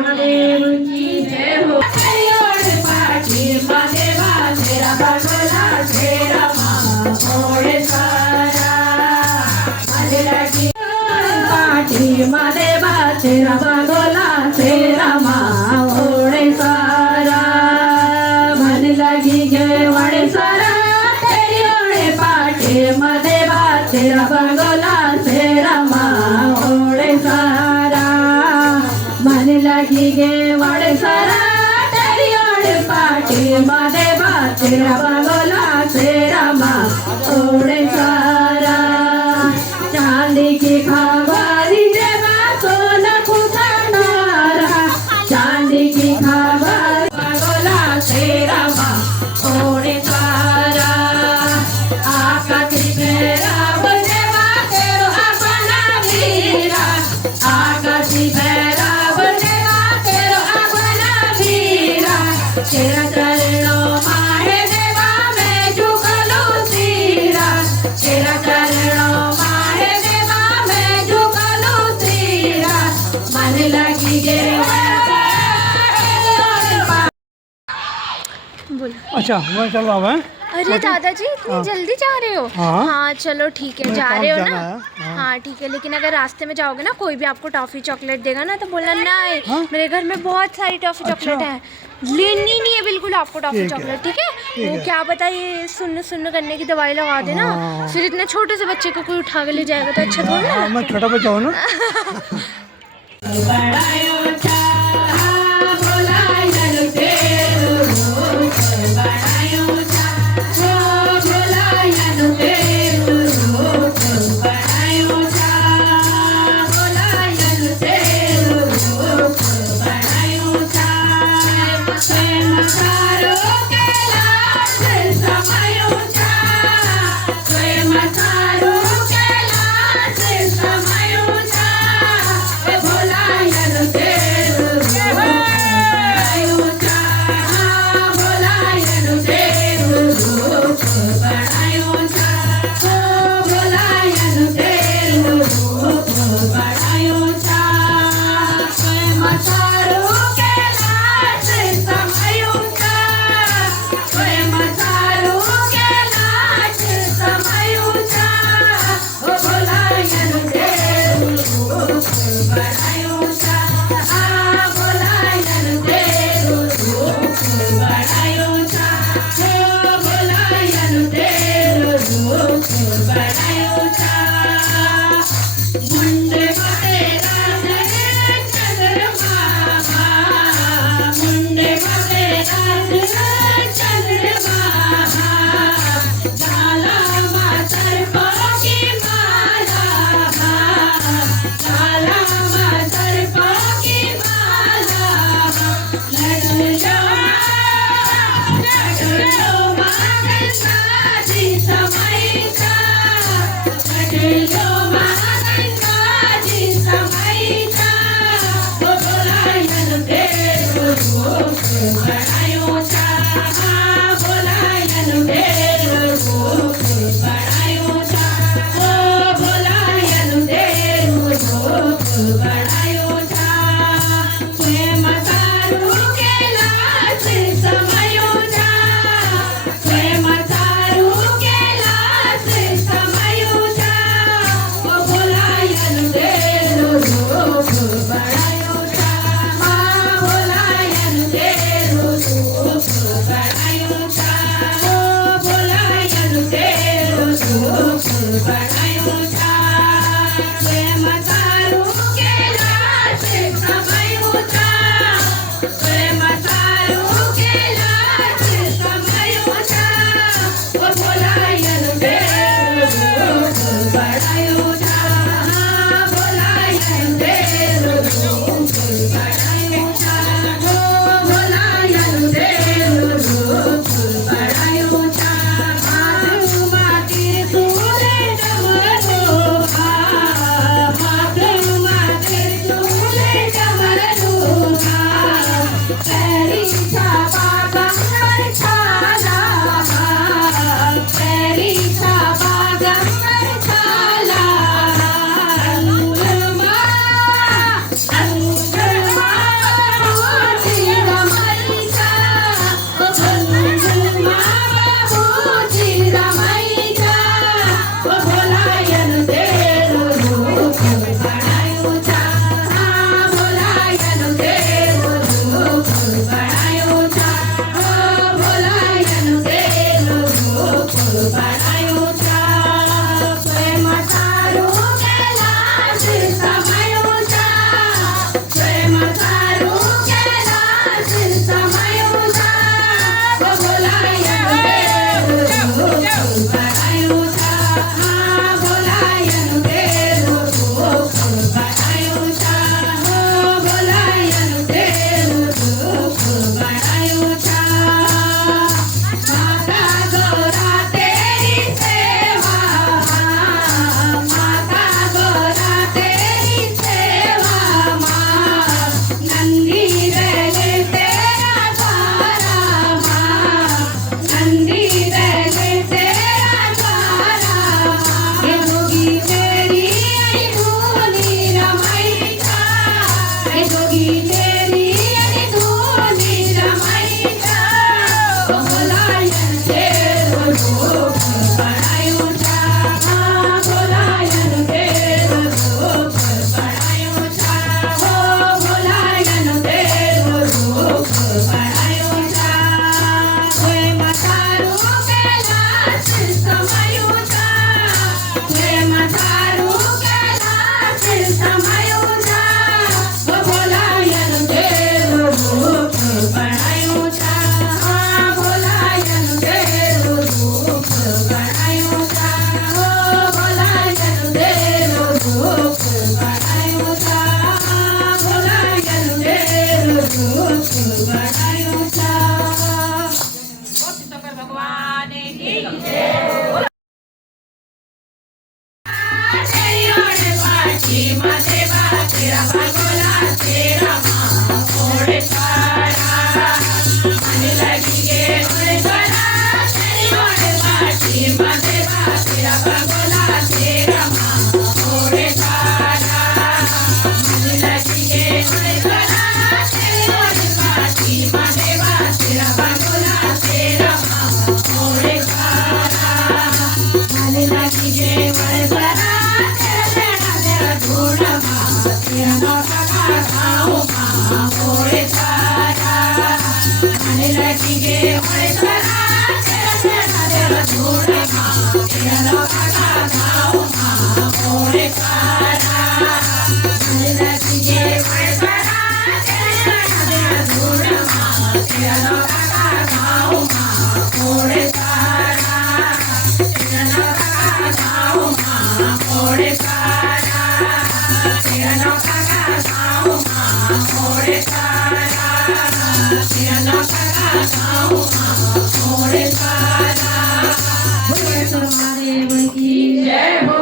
महादेव की जय हो। पाठी महादेवा तेरा बगला तेरा मोड़े सारा मन लगी पाठी महादेवा तेरा बगला तेरा मोड़े सारा मन लगी जय वड़े सारा तेरी ओड़े पाठी महादेवा तेरा बगला तेरा मोड़े सारा मन लगी गे वड़े सारा तेरी ओड़े पाठी महादेवा तेरा बगला तेरा मोड़े सारा चांदी की खबारी देवा सोना कुठारा चांदी की खबारी बगला तेरा मोड़े सारा आकाशी बेरा बजेवा तेरो अपना वीरा आकाशी बेरा बजेवा तेरो अपना वीरा तेरा चरणों माहे देवा मैं झुकलू सीरा तेरा चरणों माहे देवा मैं झुकलू सीरा मन लगी गे बोलो। अच्छा मैं चल रहा हूँ। अरे दादाजी इतनी जल्दी जा रहे हो? हाँ। हाँ चलो ठीक है, मेरे जा काम रहे हो जाना ना? है, हाँ। हाँ ठीक है, लेकिन अगर रास्ते में जाओगे ना कोई भी आपको टॉफी चॉकलेट देगा ना तो बोलना नहीं हाँ? मेरे घर में बहुत सारी टॉफी अच्छा। चॉकलेट है, लेनी नहीं है बिल्कुल आपको टॉफी ठीक है। चॉकलेट, ठीक है? ठीक वो है। क्या पता ये सुन्न सुन्न करने की दवाई लगा देना, हाँ। फिर इतने छोटे से बच्चे को कोई उठा के ले जाएगा तो अच्छा थोड़ा ना हाँ, मैं लगता है। छोटा बच्चा हूँ ना। भोला जोगी तेरी आणि धुनी रमाईचा बोलायन तेरो रूप बडायूचा बोलायन तेरो रूप बडायूचा हो बोलायन तेरो रूप बडायूचा प्रेम तारू कैलास समायूचा प्रेम तारू कैलास समायूचा बोलायन तेरो रूप बडायूचा बोलायन तेरो रूप बडायूचा बोलायन तेरो रूप बडायूचा बोलायन तेरो रूप बडायूचा भगवान की तेरी ओढ़ पाटी मदेवा तेरा भगोला तेरा ओढ़ सारा मन लगी गे ओढ़ सारा तेरी ओढ़ पाटी मदेवा तेरा भगोला तेरा ओढ़ सारा मन लगी गे ओढ़ सारा तेरी ओढ़ पाटी मदेवा तेरा भगोला तेरा ओढ़ सारा मन लगी गे ओढ़ सारा तेरा तेरा धूड़ तेरा नौका खाओ ओढ़ सारा मन लगी गे ओढ़ सारा तेरा तेरा धूड़ तेरा नौका खाओ ओढ़ सारा मन लगी गे ओढ़ सारा तेरा तेरा धूड़ तेरा नौका खाओ ओढ़ सारा तेरा नौका खाओ ओढ़ सारा तेरा नौका खाओ ओढ़ सारा तेरा नौका खाओ ओढ़ सारा बोले तो महादेव की जय हो।